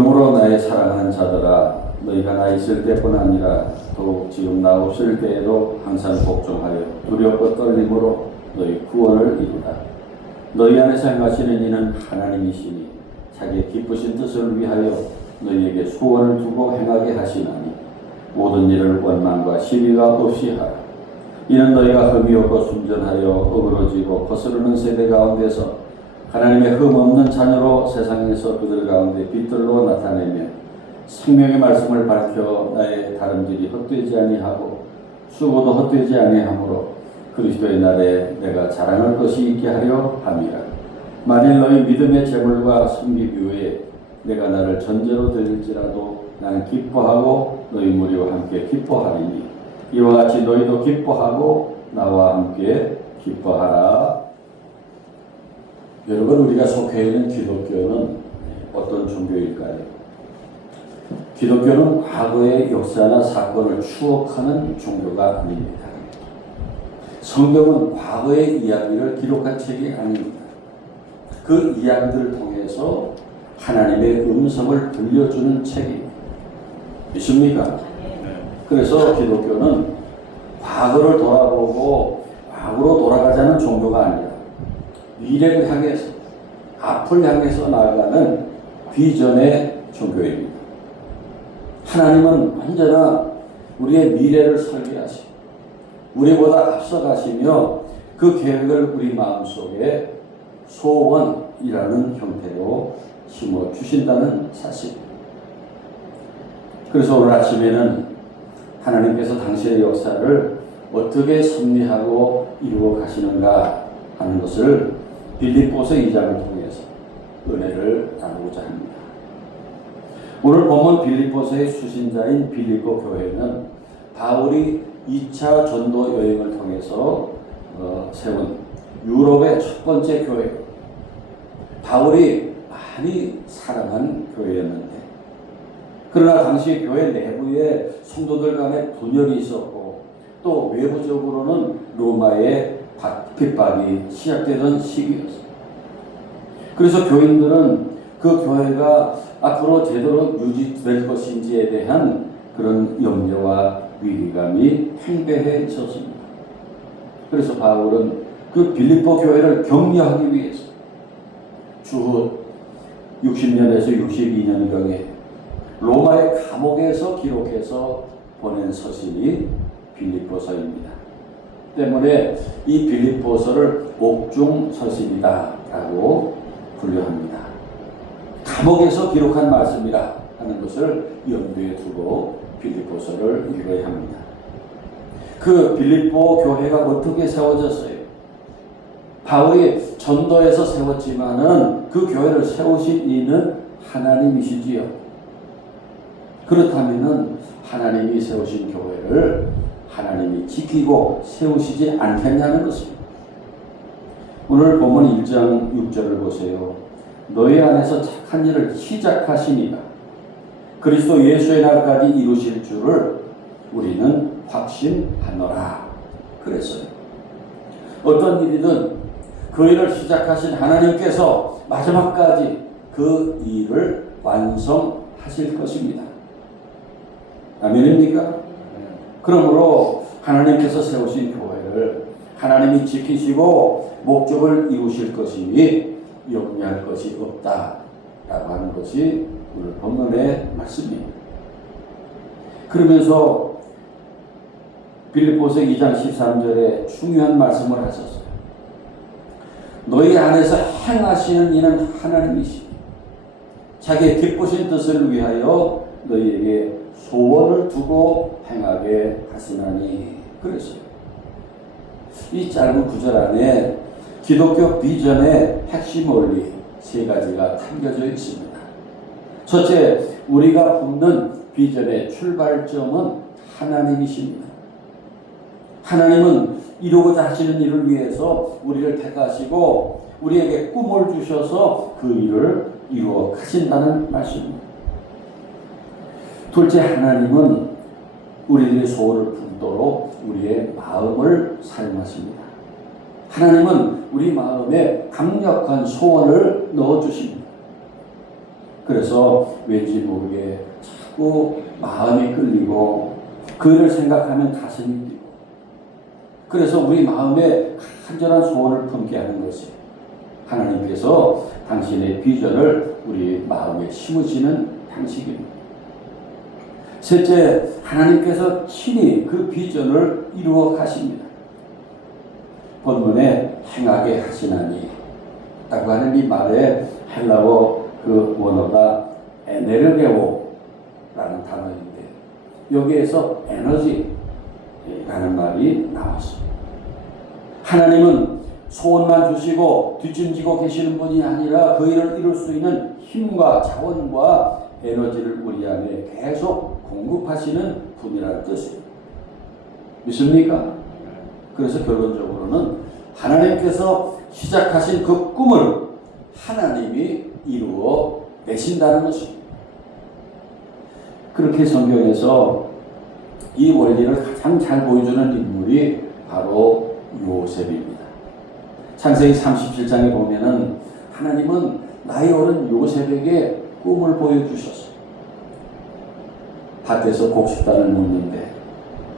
그러므로 나의 사랑하는 자들아, 너희가 나 있을 때뿐 아니라 더욱 지금 나 없을 때에도 항상 복종하여 두렵고 떨림으로 너희 구원을 이루라. 너희 안에서 행하시는 이는 하나님이시니 자기의 기쁘신 뜻을 위하여 너희에게 소원을 두고 행하게 하시나니 모든 일을 원망과 시비가 없이 하라. 이는 너희가 흠이 없고 순전하여 어그러지고 거스르는 세대 가운데서 하나님의 흠 없는 자녀로 세상에서 그들 가운데 빛들로 나타내며 생명의 말씀을 밝혀 나의 다름질이 헛되지 아니하고 수고도 헛되지 아니하므로 그리스도의 날에 내가 자랑할 것이 있게 하려 함이라. 만일 너희 믿음의 재물과 섬기비유에 내가 나를 전제로 드릴지라도 나는 기뻐하고 너희 무리와 함께 기뻐하리니 이와 같이 너희도 기뻐하고 나와 함께 기뻐하라. 여러분, 우리가 속해 있는 기독교는 어떤 종교일까요? 기독교는 과거의 역사나 사건을 추억하는 종교가 아닙니다. 성경은 과거의 이야기를 기록한 책이 아닙니다. 그 이야기들을 통해서 하나님의 음성을 들려주는 책입니다. 믿습니까? 그래서 기독교는 과거를 돌아보고 과거로 돌아가자는 종교가 아니라 미래를 향해서, 앞을 향해서 나아가는 비전의 종교입니다. 하나님은 언제나 우리의 미래를 설계하시고 우리보다 앞서가시며 그 계획을 우리 마음속에 소원이라는 형태로 심어주신다는 사실입니다. 그래서 오늘 아침에는 하나님께서 당신의 역사를 어떻게 섭리하고 이루어 가시는가 하는 것을 빌립보서 2장을 통해서 은혜를 나누고자 합니다. 오늘 본문 빌립보서의 수신자인 빌립보 교회는 바울이 2차 전도 여행을 통해서 세운 유럽의 첫 번째 교회, 바울이 많이 사랑한 교회였는데, 그러나 당시 교회 내부에 성도들 간에 분열이 있었고 또 외부적으로는 로마의 핍박이 시작되던 시기였습니다. 그래서 교인들은 그 교회가 앞으로 제대로 유지될 것인지에 대한 그런 염려와 위기감이 팽배해 있었습니다. 그래서 바울은 그 빌립보 교회를 격려하기 위해서 주후 60년에서 62년경에 로마의 감옥에서 기록해서 보낸 서신이 빌립보서입니다. 때문에 이 빌립보서를 옥중 서신이다 라고 분류합니다. 감옥에서 기록한 말씀이라 하는 것을 염두에 두고 빌립보서를 읽어야 합니다. 그 빌립보 교회가 어떻게 세워졌어요? 바울이 전도에서 세웠지만은 그 교회를 세우신 이는 하나님이시지요. 그렇다면은 하나님이 세우신 교회를 하나님이 지키고 세우시지 않겠냐는 것입니다. 오늘 본문 1장 6절을 보세요. 너희 안에서 착한 일을 시작하시니가 그리스도 예수의 날까지 이루실 줄을 우리는 확신하노라 그랬어요. 어떤 일이든 그 일을 시작하신 하나님께서 마지막까지 그 일을 완성하실 것입니다. 아멘입니까? 그러므로 하나님께서 세우신 교회를 하나님이 지키시고 목적을 이루실 것이니 염려할 것이 없다라고 하는 것이 오늘 본문의 말씀입니다. 그러면서 빌립보서 2장 13절에 중요한 말씀을 하셨어요. 너희 안에서 행하시는 이는 하나님이시니 자기의 기쁘신 뜻을 위하여 너희에게 소원을 두고 행하게 하시나니 그랬어요. 이 짧은 구절 안에 기독교 비전의 핵심 원리 3가지가 담겨져 있습니다. 첫째, 우리가 품는 비전의 출발점은 하나님이십니다. 하나님은 이루고자 하시는 일을 위해서 우리를 택하시고 우리에게 꿈을 주셔서 그 일을 이루어 가신다는 말씀입니다. 둘째, 하나님은 우리들의 소원을 품도록 우리의 마음을 사용하십니다. 하나님은 우리 마음에 강력한 소원을 넣어주십니다. 그래서 왠지 모르게 자꾸 마음이 끌리고 그를 생각하면 가슴이 뛰고 그래서 우리 마음에 간절한 소원을 품게 하는 것이 하나님께서 당신의 비전을 우리 마음에 심으시는 방식입니다. 셋째, 하나님께서 친히 그 비전을 이루어 가십니다. 본문에 행하게 하시나니 라고 하는 이 말에 헬라어 그 원어가 에네르게오라는 단어인데 여기에서 에너지라는 말이 나왔습니다. 하나님은 소원만 주시고 뒷짐지고 계시는 분이 아니라 그 일을 이룰 수 있는 힘과 자원과 에너지를 우리 안에 계속 공급하시는 분이라는 뜻입니다. 믿습니까? 그래서 결론적으로는 하나님께서 시작하신 그 꿈을 하나님이 이루어 내신다는 것입니다. 그렇게 성경에서 이 원리를 가장 잘 보여주는 인물이 바로 요셉입니다. 창세기 37장에 보면은 하나님은 나이 어른 요셉에게 꿈을 보여주셨어요. 밭에서 곡식단을 묶는데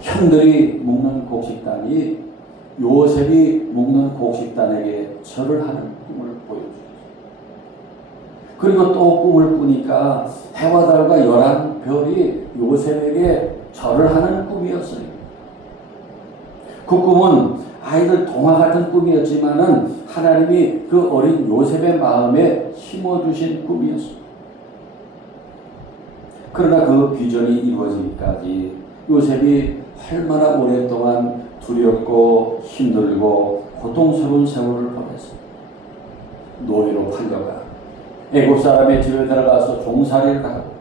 형들이 묶는 곡식단이 요셉이 묶는 곡식단에게 절을 하는 꿈을 보여주셨어요. 그리고 또 꿈을 꾸니까 해와 달과 11별이 요셉에게 절을 하는 꿈이었어요. 그 꿈은 아이들 동화 같은 꿈이었지만은 하나님이 그 어린 요셉의 마음에 심어주신 꿈이었습니다. 그러나 그 비전이 이루어지기까지 요셉이 얼마나 오랫동안 두렵고 힘들고 고통스러운 세월을 보냈습니다. 노예로 팔려가 애굽 사람의 집에 들어가서 종살이를 하고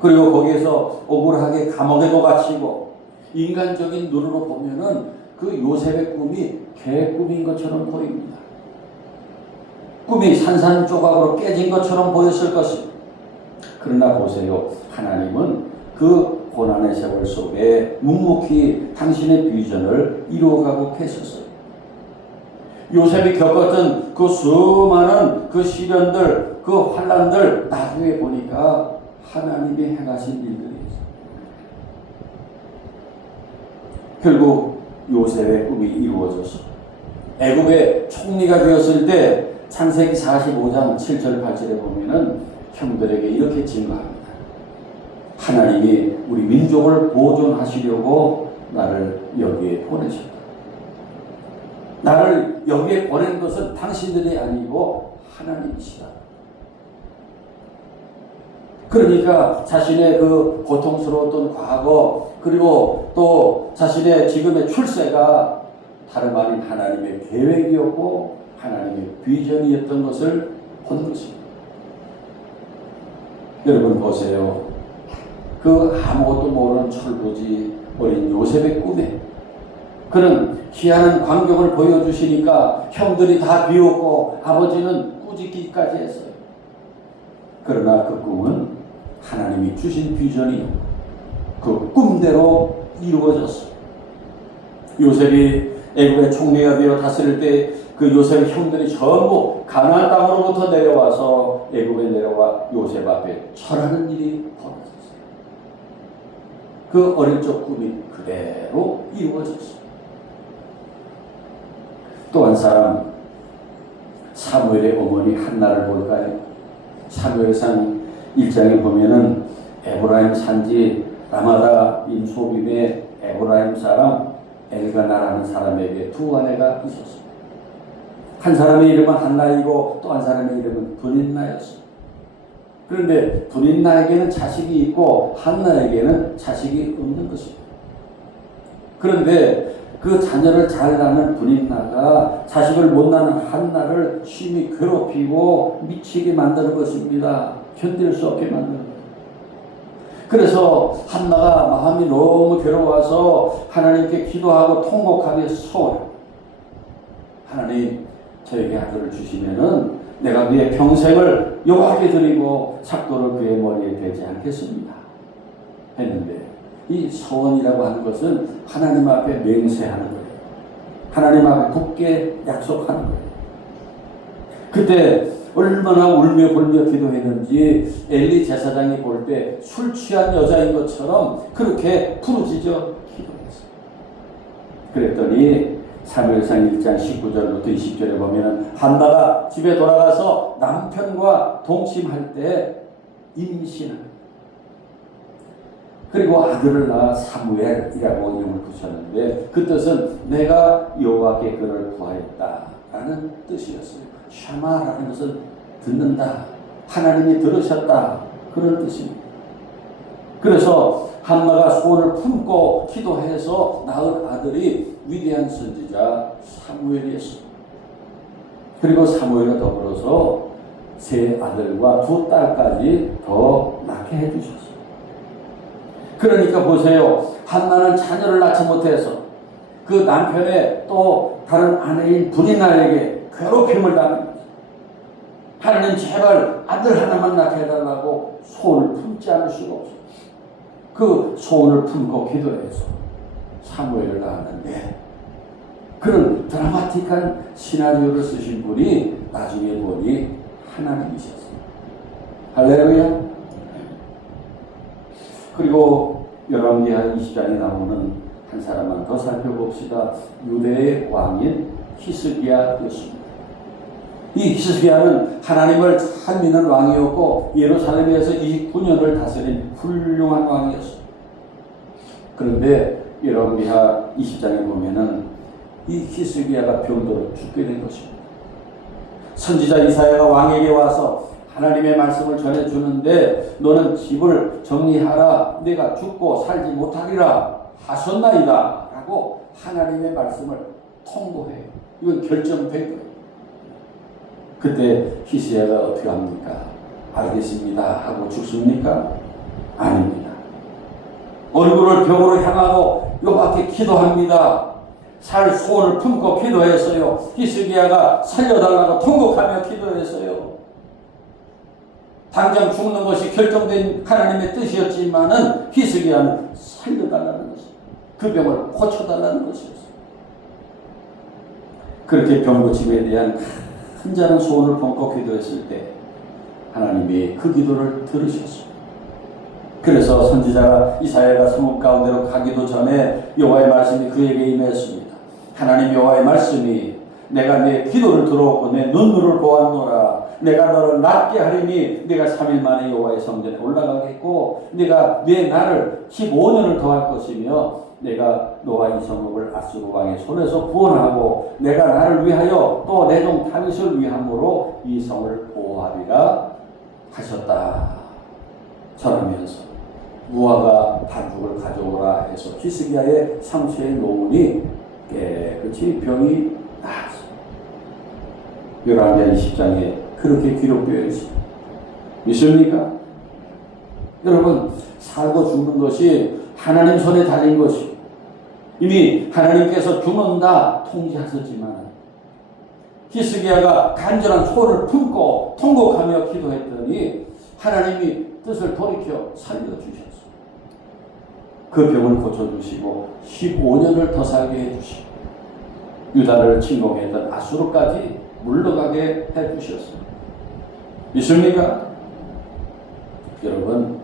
그리고 거기에서 억울하게 감옥에도 갇히고 인간적인 눈으로 보면은 그 요셉의 꿈이 개 꿈인 것처럼 보입니다. 꿈이 산산조각으로 깨진 것처럼 보였을 것입니다. 그러나 보세요. 하나님은 그 고난의 세월 속에 묵묵히 당신의 비전을 이루어가고 계셨어요. 요셉이 겪었던 그 수많은 그 시련들, 그 환난들 나중에 보니까 하나님이 행하신 일들이었어요. 결국 요셉의 꿈이 이루어져서 애굽의 총리가 되었을 때 창세기 45장 7절 8절에 보면은 형들에게 이렇게 증거합니다. 하나님이 우리 민족을 보존하시려고 나를 여기에 보내셨다. 나를 여기에 보낸 것은 당신들이 아니고 하나님이시다. 그러니까 자신의 그 고통스러웠던 과거 그리고 또 자신의 지금의 출세가 다름 아닌 하나님의 계획이었고 하나님의 비전이었던 것을 본 것입니다. 여러분 보세요. 그 아무것도 모르는 철부지 어린 요셉의 꿈에 그는 희한한 광경을 보여주시니까 형들이 다 비웃고 아버지는 꾸짖기까지 했어요. 그러나 그 꿈은 하나님이 주신 비전이 그 꿈대로 이루어졌어요. 요셉이 애굽의 총리가 되어 다스릴 때 그 요셉의 형들이 전부 가나안 땅으로부터 내려와서 애굽에 내려와 요셉 앞에 절하는 일이 벌어졌어요. 그 어릴 적 꿈이 그대로 이루어졌어요. 또 한 사람 사무엘의 어머니 한나를 볼까요? 사무엘상 1장에 보면은 에브라임 산지 라마다 인소빔의 에브라임 사람 엘가나라는 사람에게 두 아내가 있었습니다. 한 사람의 이름은 한나이고 또 한 사람의 이름은 브닌나였습니다. 그런데 브닌나에게는 자식이 있고 한나에게는 자식이 없는 것입니다. 그런데 그 자녀를 잘 낳는 브닌나가 자식을 못 낳는 한나를 심히 괴롭히고 미치게 만드는 것입니다. 견딜 수 없게 만드는 거예요. 그래서 한나가 마음이 너무 괴로워서 하나님께 기도하고 통곡하며 소원해요. 하나님, 저에게 아들을 주시면은 내가 그의 평생을 여호와께 드리고 삭도를 그의 머리에 대지 않겠습니다. 했는데 이 소원이라고 하는 것은 하나님 앞에 맹세하는 거예요. 하나님 앞에 굳게 약속하는 거예요. 그때 얼마나 울며 불며 기도했는지 엘리 제사장이 볼 때 술 취한 여자인 것처럼 그렇게 부르짖어 기도했어요. 그랬더니 사무엘상 1장 19절부터 20절에 보면은 한나가 집에 돌아가서 남편과 동침할 때 임신을, 그리고 아들을 낳아 사무엘이라고 이름을 붙였는데 그 뜻은 내가 여호와께 그를 구하였다라는 뜻이었어요. 샤마라는 것은 듣는다, 하나님이 들으셨다, 그런 뜻입니다. 그래서 한나가 소원을 품고 기도해서 낳은 아들이 위대한 선지자 사무엘이었습니다. 그리고 사무엘과 더불어서 세 아들과 두 딸까지 더 낳게 해주셨습니다. 그러니까 보세요. 한나는 자녀를 낳지 못해서 그 남편의 또 다른 아내인 브리나에게 괴롭힘을 당합니다. 하나님 제발 아들 하나만 낳게 해달라고 소원을 품지 않을 수가 없어요. 그 소원을 품고 기도해서 사무엘을 낳았는데 그런 드라마틱한 시나리오를 쓰신 분이 나중에 보니 하나님이셨어요. 할렐루야. 그리고 열왕기하 20장에 나오는 한 사람만 더 살펴봅시다. 유대의 왕인 히스기야였습니다. 이 히스기야는 하나님을 잘 믿는 왕이었고 예루살렘에서 29년을 다스린 훌륭한 왕이었습니다. 그런데 열왕기하 20장에 보면은 이 히스기야가 병들어 죽게 된 것입니다. 선지자 이사야가 왕에게 와서 하나님의 말씀을 전해주는데 너는 집을 정리하라, 내가 죽고 살지 못하리라 하셨나이다 라고 하나님의 말씀을 통보해요. 이건 결정된 거예요. 그때 히스기야가 어떻게 합니까? 알겠습니다 하고 죽습니까? 아닙니다. 얼굴을 벽으로 향하고 여호와께 기도합니다. 살 소원을 품고 기도했어요. 히스기야가 살려달라고 통곡하며 기도했어요. 당장 죽는 것이 결정된 하나님의 뜻이었지만은 히스기야는 살려달라는 것이, 그 병을 고쳐달라는 것이었어요. 그렇게 병 고침에 대한 간절한 소원을 품고 기도했을 때 하나님이 그 기도를 들으셨습니다. 그래서 선지자가 이사야가 성읍 가운데로 가기도 전에 여호와의 말씀이 그에게 임했습니다. 하나님 여호와의 말씀이 내가 내 기도를 들었고 내 눈물을 보았노라. 내가 너를 낫게 하리니 내가 3일 만에 여호와의 성전에 올라가겠고 내가 내 날을 15년을 더할 것이며 내가 너와 이 성읍을 아수르 왕의 손에서 구원하고 내가 나를 위하여 또 내 종 다윗을 위함으로 이 성을 보호하리라 하셨다. 전하면서 무화과 반죽을 가져오라 해서 히스기야의 상처의 노운이 깨끗이 병이 나았습니다. 열왕기하 20장에 그렇게 기록되어 있습니다. 믿습니까? 여러분, 살고 죽는 것이 하나님 손에 달린 것이 이미 하나님께서 죽는다 통지하셨지만 히스기야가 간절한 소원을 품고 통곡하며 기도했더니 하나님이 뜻을 돌이켜 살려주셨습니다. 그 병을 고쳐주시고 15년을 더 살게 해주시고 유다를 침공했던 아수르까지 물러가게 해주셨습니다. 믿습니까? 여러분,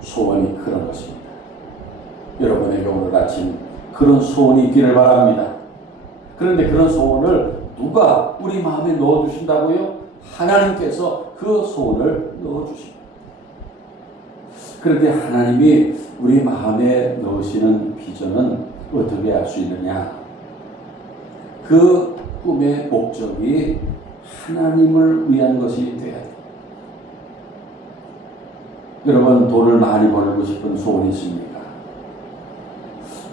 소원이 그런 것입니다. 여러분에게 오늘 아침 그런 소원이 있기를 바랍니다. 그런데 그런 소원을 누가 우리 마음에 넣어주신다고요? 하나님께서 그 소원을 넣어주십니다. 그런데 하나님이 우리 마음에 넣으시는 비전은 어떻게 알 수 있느냐? 그 꿈의 목적이 하나님을 위한 것이 되어야 돼요. 여러분, 돈을 많이 벌고 싶은 소원이 있습니까?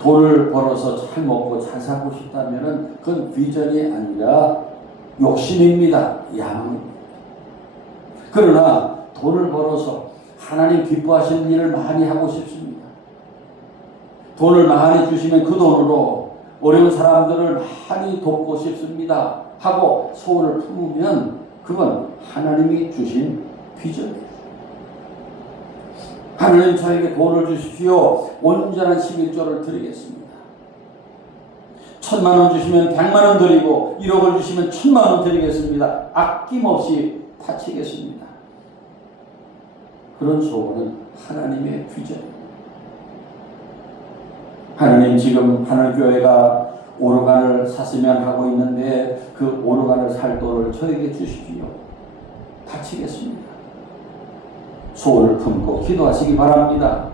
돈을 벌어서 잘 먹고 잘 살고 싶다면 그건 비전이 아니라 욕심입니다. 야망입니다. 그러나 돈을 벌어서 하나님 기뻐하시는 일을 많이 하고 싶습니다. 돈을 많이 주시면 그 돈으로 어려운 사람들을 많이 돕고 싶습니다 하고 소원을 품으면 그건 하나님이 주신 비전이에요. 하나님 저에게 돈을 주십시오. 온전한 11조를 드리겠습니다. 1,000만 원 주시면 100만 원 드리고 1억을 주시면 1,000만 원 드리겠습니다. 아낌없이 다치겠습니다. 그런 소원은 하나님의 비전입니다. 하나님, 지금 하늘교회가 오르간을 샀으면 하고 있는데 그 오르간을 살 돈을 저에게 주십시오. 다치겠습니다. 소원을 품고 기도하시기 바랍니다.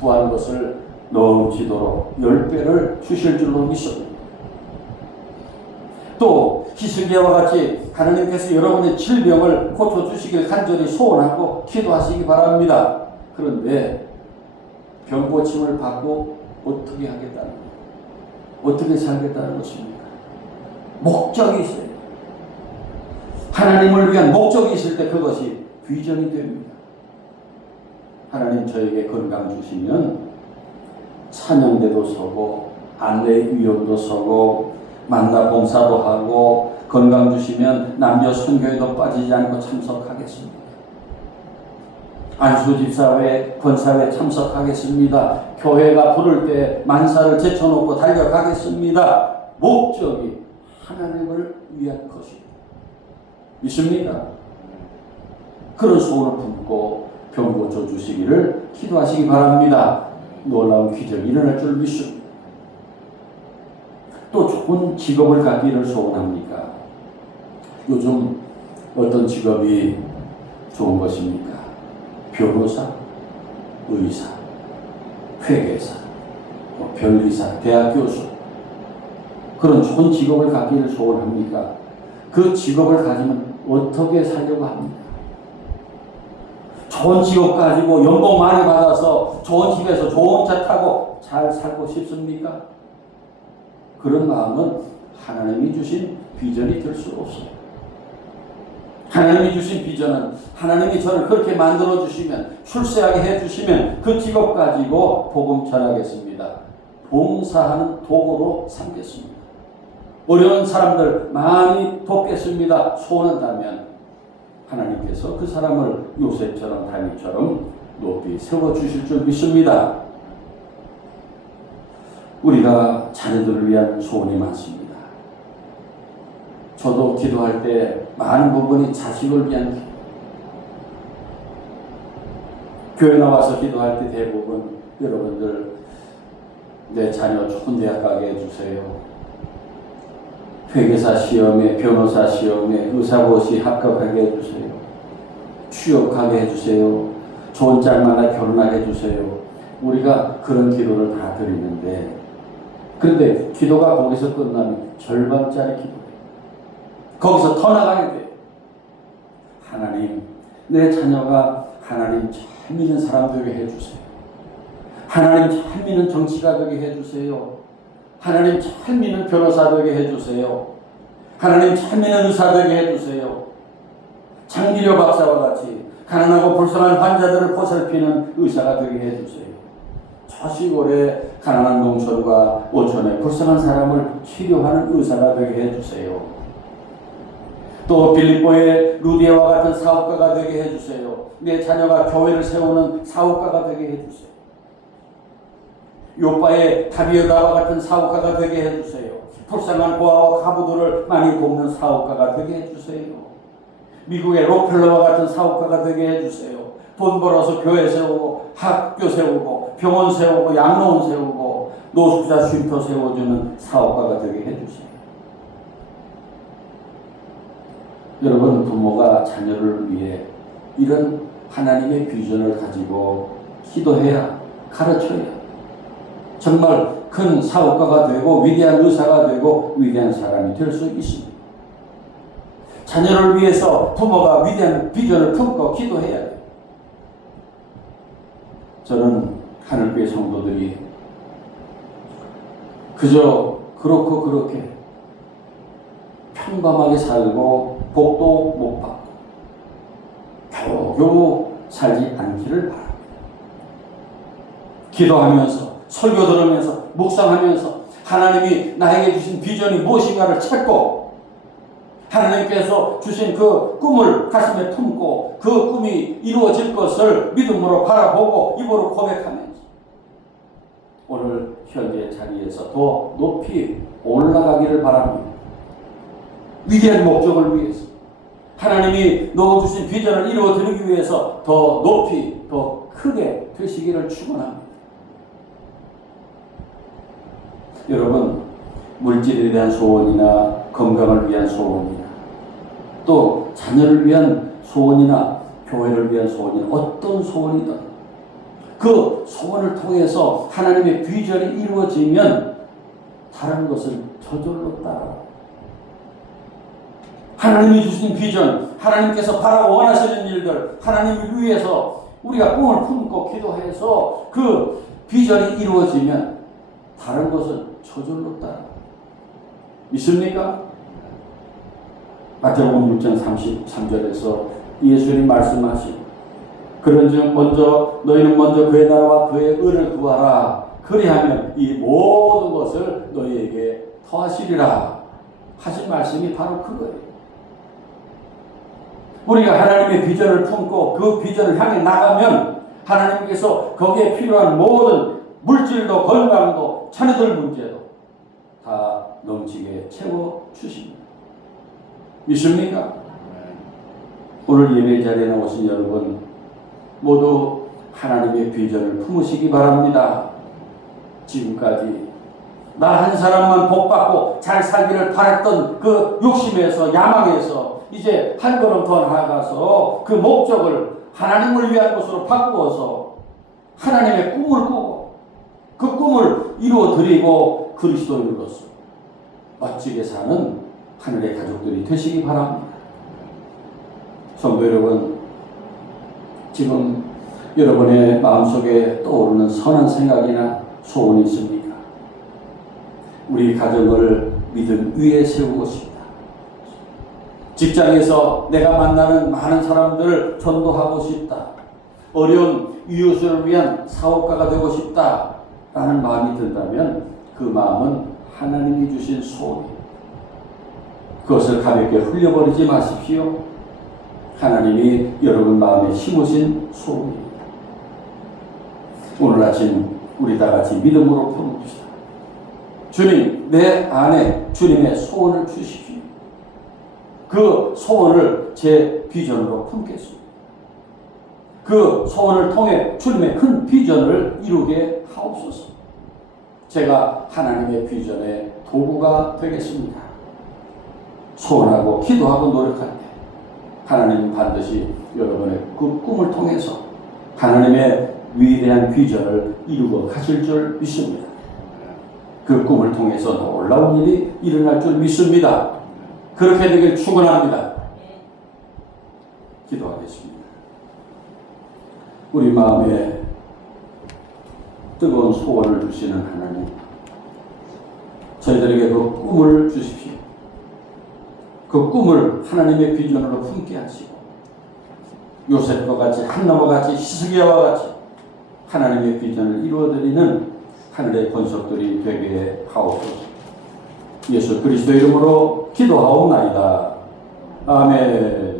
구한 것을 넘치도록 10배를 주실 줄로 믿습니다. 또 히스기야와 같이 하나님께서 여러분의 질병을 고쳐주시길 간절히 소원하고 기도하시기 바랍니다. 그런데 병 고침을 받고 어떻게 하겠다는 거예요? 어떻게 살겠다는 것입니까? 목적이 있어요. 하나님을 위한 목적이 있을 때 그것이 비전이 됩니다. 하나님 저에게 건강 주시면 찬양대도 서고 안내 위원도 서고 만나 봉사도 하고 건강 주시면 남녀 선교회도 빠지지 않고 참석하겠습니다. 안수집사회, 권사회 참석하겠습니다. 교회가 부를 때 만사를 제쳐놓고 달려가겠습니다. 목적이 하나님을 위한 것입니다. 믿습니까? 그런 소원을 품고 병 고쳐주시기를 기도하시기 바랍니다. 놀라운 기적이 일어날 줄 믿습니다. 또 좋은 직업을 갖기를 소원합니까? 요즘 어떤 직업이 좋은 것입니까? 변호사, 의사, 회계사, 변리사, 대학 교수, 그런 좋은 직업을 갖기를 소원합니까? 그 직업을 가지면 어떻게 살려고 합니까? 좋은 직업 가지고 연봉 많이 받아서 좋은 집에서 좋은 차 타고 잘 살고 싶습니까? 그런 마음은 하나님이 주신 비전이 될 수 없어요. 하나님이 주신 비전은 하나님이 저를 그렇게 만들어 주시면, 출세하게 해 주시면 그 직업 가지고 복음 전하겠습니다. 봉사하는 도구로 삼겠습니다. 어려운 사람들 많이 돕겠습니다. 소원한다면 하나님께서 그 사람을 요셉처럼 다윗처럼 높이 세워주실 줄 믿습니다. 우리가 자녀들을 위한 소원이 많습니다. 저도 기도할 때 많은 부분이 자식을 위한 기도. 교회 나와서 기도할 때 대부분 여러분들 내 자녀 좋은 대학 가게 해주세요. 회계사 시험에, 변호사 시험에, 의사고시 합격하게 해주세요. 취업하게 해주세요. 좋은 짝만나 결혼하게 해주세요. 우리가 그런 기도를 다 드리는데, 그런데 기도가 거기서 끝나면 절반짜리 기도예요. 거기서 더 나가야 돼요. 하나님, 내 자녀가 하나님 잘 믿는 사람 되게 해주세요. 하나님 잘 믿는 정치가 되게 해주세요. 하나님 잘 믿는 변호사 되게 해주세요. 하나님 잘 믿는 의사 되게 해주세요. 장기려 박사와 같이 가난하고 불쌍한 환자들을 보살피는 의사가 되게 해주세요. 저 시골에 가난한 농촌과 오촌에 불쌍한 사람을 치료하는 의사가 되게 해주세요. 또 빌립보의 루디아와 같은 사업가가 되게 해주세요. 내 자녀가 교회를 세우는 사업가가 되게 해주세요. 요바의 다비오다와 같은 사업가가 되게 해주세요. 불쌍한 고아와 가부들을 많이 돕는 사업가가 되게 해주세요. 미국의 록펠러와 같은 사업가가 되게 해주세요. 돈 벌어서 교회 세우고 학교 세우고 병원 세우고 양로원 세우고 노숙자 쉼터 세워주는 사업가가 되게 해주세요. 여러분, 부모가 자녀를 위해 이런 하나님의 비전을 가지고 기도해야, 가르쳐야 정말 큰 사업가가 되고 위대한 의사가 되고 위대한 사람이 될 수 있습니다. 자녀를 위해서 부모가 위대한 비전을 품고 기도해야 돼요. 저는 하늘교회 성도들이 그저 그렇고 그렇게 평범하게 살고 복도 못 받고 겨우겨우 살지 않기를 바랍니다. 기도하면서, 설교 들으면서, 묵상하면서 하나님이 나에게 주신 비전이 무엇인가를 찾고 하나님께서 주신 그 꿈을 가슴에 품고 그 꿈이 이루어질 것을 믿음으로 바라보고 입으로 고백하면서 오늘 현재 자리에서 더 높이 올라가기를 바랍니다. 위대한 목적을 위해서, 하나님이 넣어주신 비전을 이루어드리기 위해서 더 높이, 더 크게 되시기를 축원합니다. 여러분, 물질에 대한 소원이나 건강을 위한 소원이나 또 자녀를 위한 소원이나 교회를 위한 소원이나 어떤 소원이든 그 소원을 통해서 하나님의 비전이 이루어지면 다른 것을 저절로 따라. 하나님이 주신 비전, 하나님께서 바라고 원하시는 일들, 하나님을 위해서 우리가 꿈을 품고 기도해서 그 비전이 이루어지면 다른 것은 저절로 따라. 믿습니까? 마태복음 6장 33절에서 예수님 말씀하시고 그런즉 너희는 먼저 그의 나라와 그의 의를 구하라. 그리하면 이 모든 것을 너희에게 더하시리라 하신 말씀이 바로 그거예요. 우리가 하나님의 비전을 품고 그 비전을 향해 나가면 하나님께서 거기에 필요한 모든 물질도 건강도 자녀들 문제도 다 넘치게 채워주십니다. 믿습니까? 오늘 예배 자리에 나오신 여러분 모두 하나님의 비전을 품으시기 바랍니다. 지금까지 나 한 사람만 복받고 잘 살기를 바랬던 그 욕심에서 야망에서 이제 한 걸음 더 나아가서 그 목적을 하나님을 위한 것으로 바꾸어서 하나님의 꿈을 꾸고 그 꿈을 이루어드리고 그리스도인으로서 멋지게 사는 하늘의 가족들이 되시기 바랍니다. 성도 여러분, 지금 여러분의 마음속에 떠오르는 선한 생각이나 소원이 있습니까? 우리 가정을 믿음 위에 세우고 싶다. 직장에서 내가 만나는 많은 사람들을 전도하고 싶다. 어려운 이웃을 위한 사업가가 되고 싶다. 라는 마음이 든다면 그 마음은 하나님이 주신 소원입니다. 그것을 가볍게 흘려버리지 마십시오. 하나님이 여러분 마음에 심으신 소원입니다. 오늘 아침 우리 다 같이 믿음으로 품읍시다. 주님, 내 안에 주님의 소원을 주십시오. 그 소원을 제 비전으로 품겠습니다. 그 소원을 통해 주님의 큰 비전을 이루게 하옵소서. 제가 하나님의 비전의 도구가 되겠습니다. 소원하고 기도하고 노력할 때 하나님은 반드시 여러분의 그 꿈을 통해서 하나님의 위대한 비전을 이루어 가실 줄 믿습니다. 그 꿈을 통해서 놀라운 일이 일어날 줄 믿습니다. 그렇게 되길 축원합니다. 기도하겠습니다. 우리 마음에 뜨거운 소원을 주시는 하나님, 저희들에게 그 꿈을 주십시오. 그 꿈을 하나님의 비전으로 품게 하시고 요셉과 같이 한나와 같이 히스기야와 같이 하나님의 비전을 이루어드리는 하늘의 권속들이 되게 하옵소서. 예수 그리스도 이름으로 기도하옵나이다. 아멘.